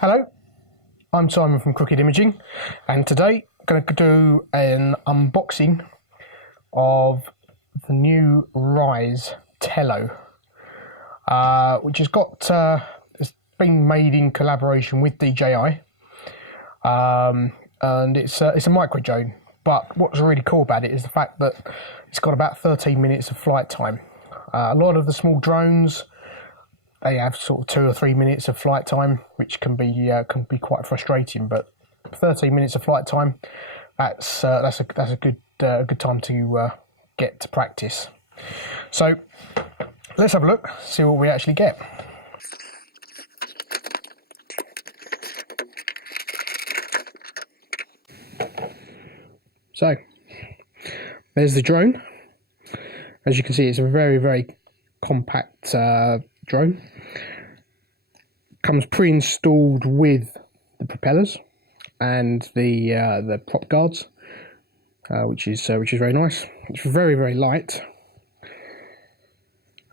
Hello, I'm Simon from Crooked Imaging, and today I'm going to do an unboxing of the new Ryze Tello, which has it's been made in collaboration with DJI, and it's a micro drone. But what's really cool about it is the fact that it's got about 13 minutes of flight time. A lot of the small drones, they have sort of 2 or 3 minutes of flight time, which can be quite frustrating. But 13 minutes of flight time, that's a good time to get to practice. So let's have a look, see what we actually get. So there's the drone. As you can see, it's a very compact drone. Comes pre-installed with the propellers and the prop guards, which is very nice. It's very light.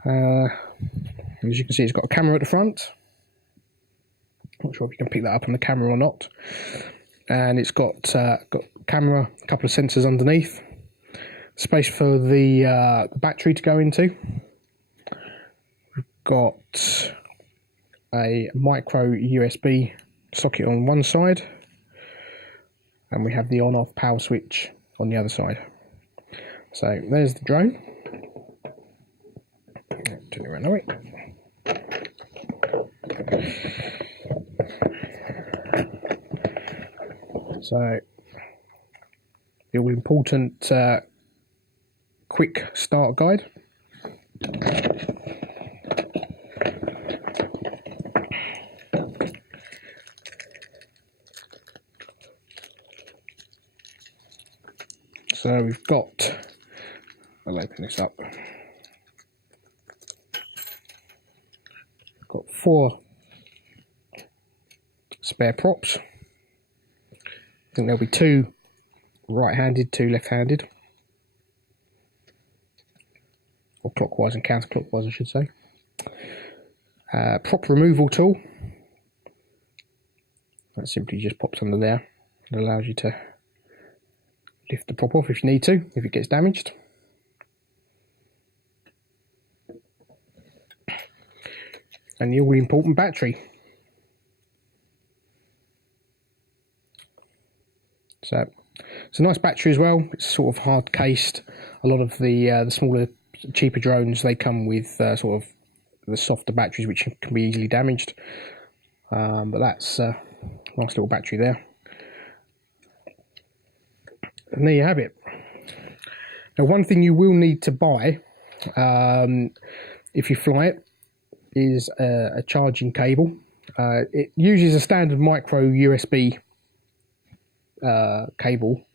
As you can see, it's got a camera at the front. Not sure if you can pick that up on the camera or not. And it's got camera, a couple of sensors underneath, space for the battery to go into. We've got a micro USB socket on one side, and we have the on-off power switch on the other side. So there's the drone. Turn it around the way. So the all important quick start guide. So we've got, I'll open this up. We've got 4 spare props. I think there'll be 2 right-handed, 2 left-handed, or clockwise and counterclockwise, I should say. Prop removal tool. That simply just pops under there. It allows you to lift the prop off if you need to, if it gets damaged. And the all-important battery. So it's a nice battery as well. It's sort of hard cased. A lot of the smaller, cheaper drones, they come with sort of the softer batteries, which can be easily damaged. But that's a nice little battery there. And there you have it. Now, one thing you will need to buy if you fly it is a charging cable. It uses a standard micro USB cable,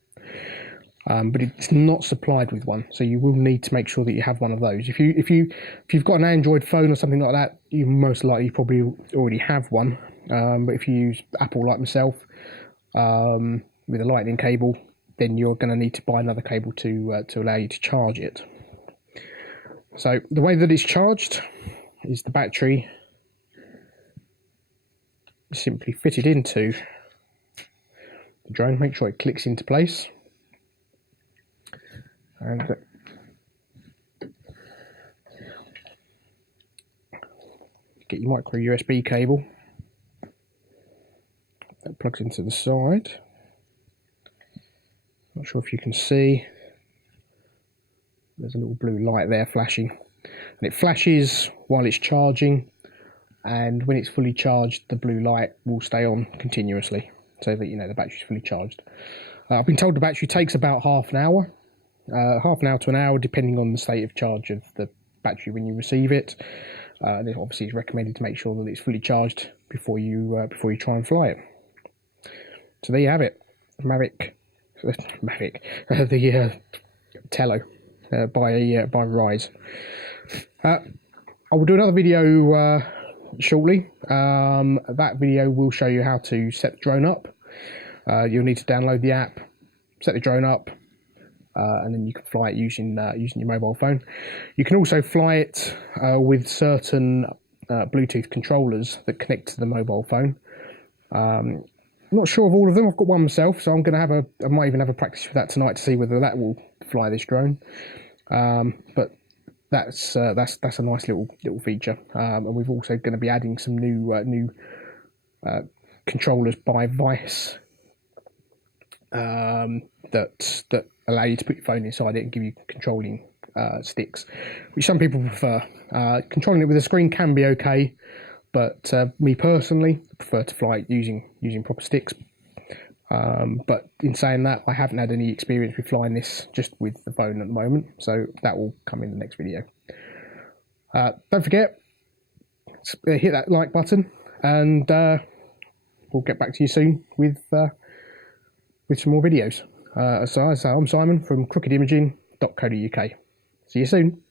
but it's not supplied with one, so you will need to make sure that you have one of those. If you've got an Android phone or something like that, you most likely probably already have one. But if you use Apple like myself, with a lightning cable, then you're going to need to buy another cable to allow you to charge it. So the way that it's charged is the battery is simply fitted into the drone. Make sure it clicks into place, and get your micro USB cable that plugs into the side. Not sure if you can see, there's a little blue light there flashing, and it flashes while it's charging, and when it's fully charged the blue light will stay on continuously, so that you know the battery's fully charged. I've been told the battery takes about half an hour to an hour, depending on the state of charge of the battery when you receive it. And obviously it's recommended to make sure that it's fully charged before you try and fly it. So there you have it, the Tello by Ryze. I will do another video shortly. That video will show you how to set the drone up. You'll need to download the app, set the drone up, and then you can fly it using your mobile phone. You can also fly it with certain Bluetooth controllers that connect to the mobile phone. I'm not sure of all of them. I've got one myself, so I'm going to have I might even have a practice with that tonight to see whether that will fly this drone. But that's a nice little feature. And we're also going to be adding some new controllers by Vice that allow you to put your phone inside it and give you controlling sticks, which some people prefer. Controlling it with a screen can be okay, but me personally prefer to fly it using proper sticks. But in saying that, I haven't had any experience with flying this just with the phone at the moment, so that will come in the next video. Don't forget, hit that like button, and we'll get back to you soon with some more videos. So I'm Simon from crookedimaging.co.uk. See you soon.